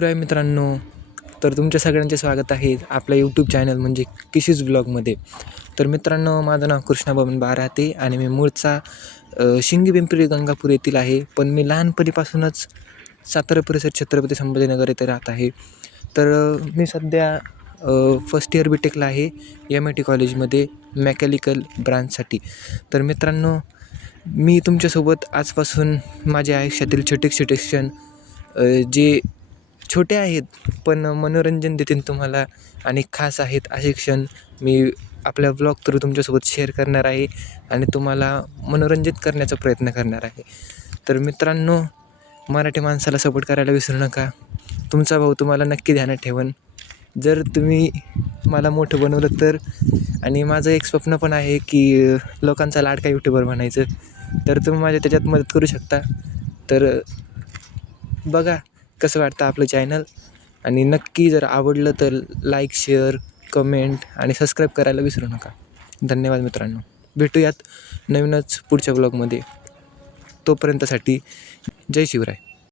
शिवराय मित्रांनो, तर तुमच्या सगळ्यांचे स्वागत आहे आपल्या यूट्यूब चॅनल म्हणजे किशीज ब्लॉगमध्ये. तर मित्रांनो, माझं नाव कृष्णा बबन बाराते आणि मी मूळचा शिंगी पिंपरी गंगापूर येथील आहे. पण मी लहानपणीपासूनच सातारा परिसर छत्रपती संभाजीनगर येथे राहत आहे. तर मी सध्या फर्स्ट इयर बीटेकला आहे MIT कॉलेजमध्ये मेकॅनिकल ब्रांचसाठी. तर मित्रांनो, मी तुमच्यासोबत आजपासून माझ्या आयुष्यातील छोटे क्षण जे छोटे आहेत पण मनोरंजन देतील तुम्हाला आणि खास आहेत असे क्षण मी आपल्या ब्लॉग थ्रू तुमच्यासोबत शेअर करणार आहे आणि तुम्हाला मनोरंजित करण्याचा प्रयत्न करणार आहे. तर मित्रांनो, मराठी माणसाला सपोर्ट करायला विसरू नका. तुमचा भाऊ तुम्हाला नक्की ध्यानात ठेवन जर तुम्ही मला मोठं बनवलं तर. आणि माझं एक स्वप्न पण आहे की लोकांचा लाडका यूट्यूबर बनायचं. तर तुम्ही माझ्या त्याच्यात मदत करू शकता. तर बघा कसं वाटतं आपलं चॅनल आणि नक्की जर आवडलं तर लाईक, शेअर, कमेंट आणि सबस्क्राईब करायला विसरू नका. धन्यवाद मित्रांनो. भेटूयात नवीनच पुढच्या ब्लॉगमध्ये. तोपर्यंतसाठी जय शिवराय.